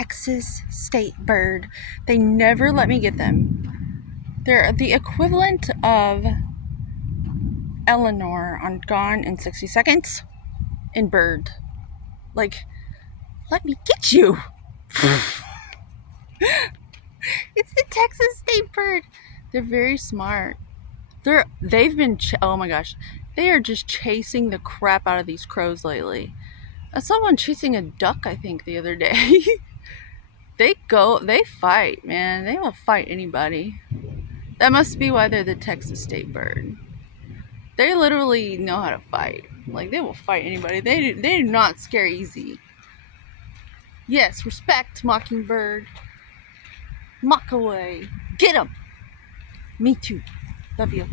Texas state bird. They never let me get them. They're the equivalent of Eleanor on Gone in 60 Seconds in bird. Like, let me get you. It's the Texas state bird. They're very smart. They've been oh my gosh, they are just chasing the crap out of these crows lately. I saw one chasing a duck, I think, the other day. They fight, man. They will fight anybody. That must be why they're the Texas state bird. They literally know how to fight. Like, they will fight anybody. They do not scare easy. Yes, respect, Mockingbird. Mock away. Get 'em. Me too. Love you.